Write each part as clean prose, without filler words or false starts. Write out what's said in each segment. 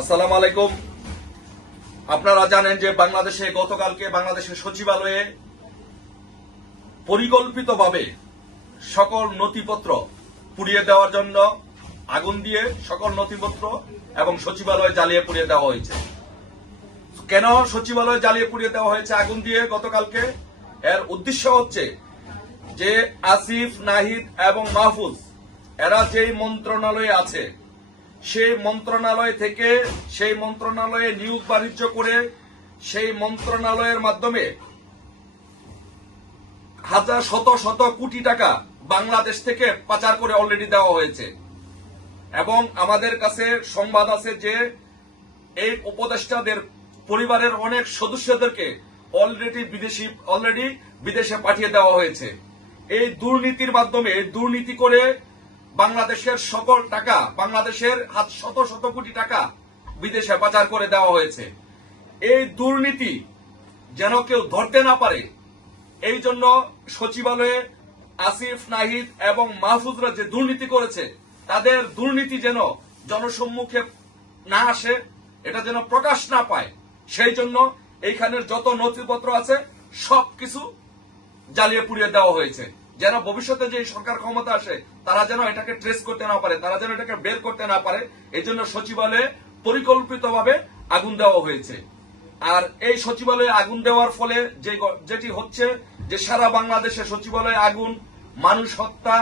আসসালামু আলাইকুম। আপনারা জানেন যে বাংলাদেশে গতকালকে বাংলাদেশের সচিবালয়ে পরিকল্পিতভাবে সকল নথিপত্র পুড়িয়ে দেওয়ার জন্য আগুন দিয়ে সকল নথিপত্র এবং সচিবালয় জ্বালিয়ে পুড়িয়ে দেওয়া হয়েছে। কেন সচিবালয় জ্বালিয়ে পুড়িয়ে দেওয়া হয়েছে আগুন দিয়ে গতকালকে? এর উদ্দেশ্য হচ্ছে যে আসিফ, নাহিদ এবং মাহফুজ এরা যেই মন্ত্রণালয়ে আছে সেই মন্ত্রণালয় থেকে সেই মন্ত্রণালয়ে নিয়োগ বাণিজ্য করে সেই মন্ত্রণালয়ের মাধ্যমে হাজার শত শত কোটি টাকা বাংলাদেশ থেকে পাচার করে অলরেডি দেওয়া হয়েছে। এবং আমাদের কাছে সংবাদ আছে যে এই উপদেষ্টাদের পরিবারের অনেক সদস্যদেরকে অলরেডি বিদেশে পাঠিয়ে দেওয়া হয়েছে। এই দুর্নীতির মাধ্যমে দুর্নীতি করে বাংলাদেশের সকল টাকা, বাংলাদেশের শত শত কোটি টাকা বিদেশে পাচার করে দেওয়া হয়েছে। এই দুর্নীতি যেন কেউ ধরতে না পারে, এই জন্য সচিবালয়ে আসিফ, নাহিদ এবং মাহফুজরা যে দুর্নীতি করেছে তাদের দুর্নীতি যেন জনসম্মুখে না আসে, এটা যেন প্রকাশ না পায়, সেই জন্য এইখানের যত নথিপত্র আছে সবকিছু জ্বালিয়ে পুড়িয়ে দেওয়া হয়েছে, যেন ভবিষ্যতে যে সরকার ক্ষমতা আসে তারা যেন এটাকে ট্রেস করতে না পারে, তারা যেন এটাকে বের করতে না পারে। এই জন্য সচিবালয়ে পরিকল্পিতভাবে আগুন দেওয়া হয়েছে। আর এই সচিবালয়ে আগুন দেওয়ার ফলে যেটি হচ্ছে যে সারা বাংলাদেশে সচিবালয়ে আগুন, মানুষ হত্যা,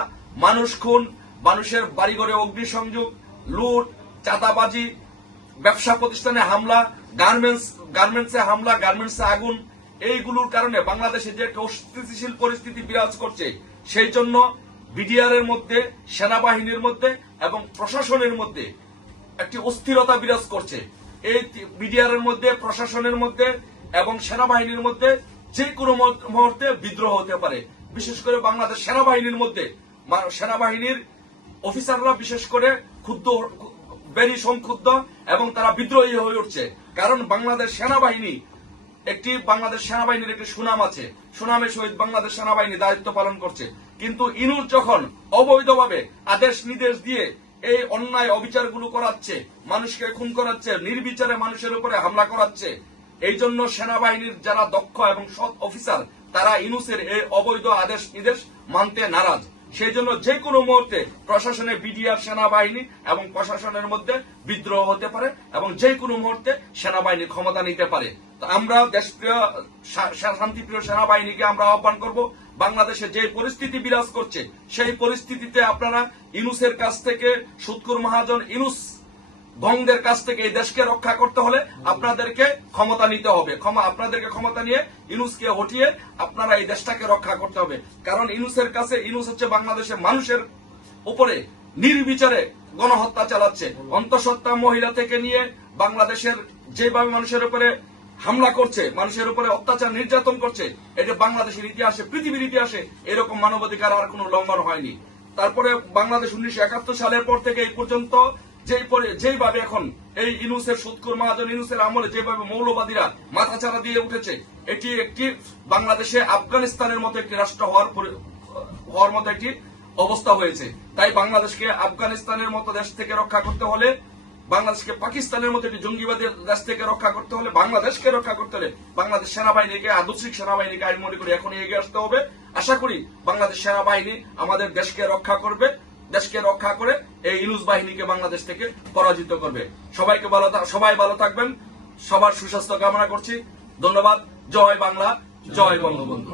মানুষ খুন, মানুষের বাড়িঘরে অগ্নিসংযোগ, লুট, চাঁদাবাজি, ব্যবসা প্রতিষ্ঠানে হামলা, গার্মেন্টসে হামলা, গার্মেন্টসে আগুন, এইগুলোর কারণে বাংলাদেশে যে একটা অস্থিতিশীল পরিস্থিতি বিরাজ করছে, সেই জন্য বিডিআর এর মধ্যে, সেনাবাহিনীর মধ্যে এবং প্রশাসনের মধ্যে একটি অস্থিরতা বিরাজ করছে। এই বিডিআর এর মধ্যে, প্রশাসনের মধ্যে এবং সেনাবাহিনীর মধ্যে যে কোনো মুহূর্তে বিদ্রোহ হতে পারে। বিশেষ করে বাংলাদেশ সেনাবাহিনীর মধ্যে সেনাবাহিনীর অফিসাররা বিশেষ করে বেরি সংক্ষুব্ধ এবং তারা বিদ্রোহী হয়ে উঠছে। কারণ বাংলাদেশ সেনাবাহিনীর একটি সুনাম আছে, সুনামের সহিত বাংলাদেশ সেনাবাহিনী দায়িত্ব পালন করছে। কিন্তু ইনুস যখন অবৈধভাবে আদেশ নির্দেশ দিয়ে এই অন্যায় অবিচারগুলো করাচ্ছে, মানুষকে খুন করাচ্ছে, নির্বিচারে মানুষের উপরে হামলা করাচ্ছে, এই জন্য সেনাবাহিনীর যারা দক্ষ এবং সৎ অফিসার তারা ইনুসের এই অবৈধ আদেশ নির্দেশ মানতে নারাজ। সেই জন্য যে কোনো মুহূর্তে প্রশাসনে বিডিআর, সেনাবাহিনী এবং প্রশাসনের মধ্যে বিদ্রোহ হতে পারে এবং যে কোনো মুহূর্তে সেনাবাহিনী ক্ষমতা নিতে পারে। তো আমরা দেশপ্রিয় শান্তিপ্রিয় সেনাবাহিনীকে আমরা আহ্বান করব, বাংলাদেশে যে পরিস্থিতি বিরাজ করছে সেই পরিস্থিতিতে আপনারা ইনুসের কাছ থেকে, সুৎখোর মহাজন ইনুস ভঙ্গের কাছ থেকে এই দেশকে রক্ষা করতে হলে আপনাদেরকে ক্ষমতা নিতে হবে। আপনাদেরকে ক্ষমতা নিয়ে ইনুসকে হটিয়ে আপনারা এই দেশটাকে রক্ষা করতে হবে। কারণ ইনুস হচ্ছে বাংলাদেশের মানুষের উপরে নির্বিচারে গণহত্যা চালাচ্ছে। অন্তঃসত্ত্বা মহিলা থেকে নিয়ে বাংলাদেশের যেভাবে মানুষের উপরে হামলা করছে, মানুষের উপরে অত্যাচার নির্যাতন করছে, এটা বাংলাদেশের ইতিহাসে, পৃথিবীর ইতিহাসে এরকম মানবাধিকার আর কোনো লঙ্ঘন হয়নি। তারপরে বাংলাদেশ 1971 সালের পর থেকে এই পর্যন্ত যেইভাবে এখন এই ইনুসের, সুৎখোর মহাজন ইনুসের আমলে যেভাবে মৌলবাদীরা মাথাচাড়া দিয়ে উঠেছে, এটি একটি বাংলাদেশে আফগানিস্তানের মতো একটি রাষ্ট্র হওয়ার মতো একটি অবস্থা হয়েছে। তাই বাংলাদেশকে আফগানিস্তানের মতো দেশ থেকে রক্ষা করতে হলে, বাংলাদেশকে পাকিস্তানের মতো একটি জঙ্গিবাদী দেশ থেকে রক্ষা করতে হলে, বাংলাদেশকে রক্ষা করতে হলে বাংলাদেশ সেনাবাহিনীকে, আদর্শিক সেনাবাহিনীকে আমি মনে করি এখনই এগিয়ে আসতে হবে। আশা করি বাংলাদেশ সেনাবাহিনী আমাদের দেশকে রক্ষা করবে, দেশকে রক্ষা করে এই ইনুস বাহিনীকে বাংলাদেশ থেকে পরাজিত করবে। সবাই ভালো থাকবেন, সবার সুস্বাস্থ্য কামনা করছি। ধন্যবাদ। জয় বাংলা, জয় বঙ্গবন্ধু।